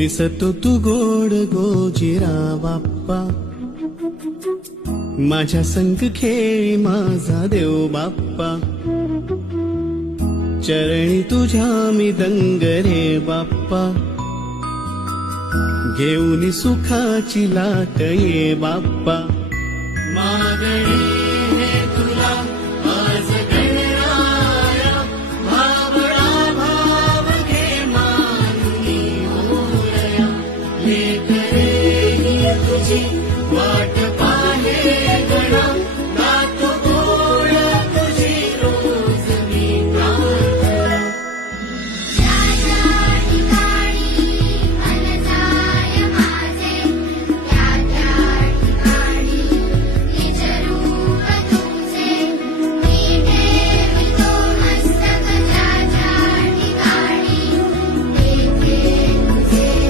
दिसतो तू गोड गोजिरा बाप्पा, माझ्या संग खेळी माझा देव बाप्पा, चरणी तुझ्या मी दंग रे बाप्पा, घेऊन सुखाची लाट ये बाप्पा, मागणी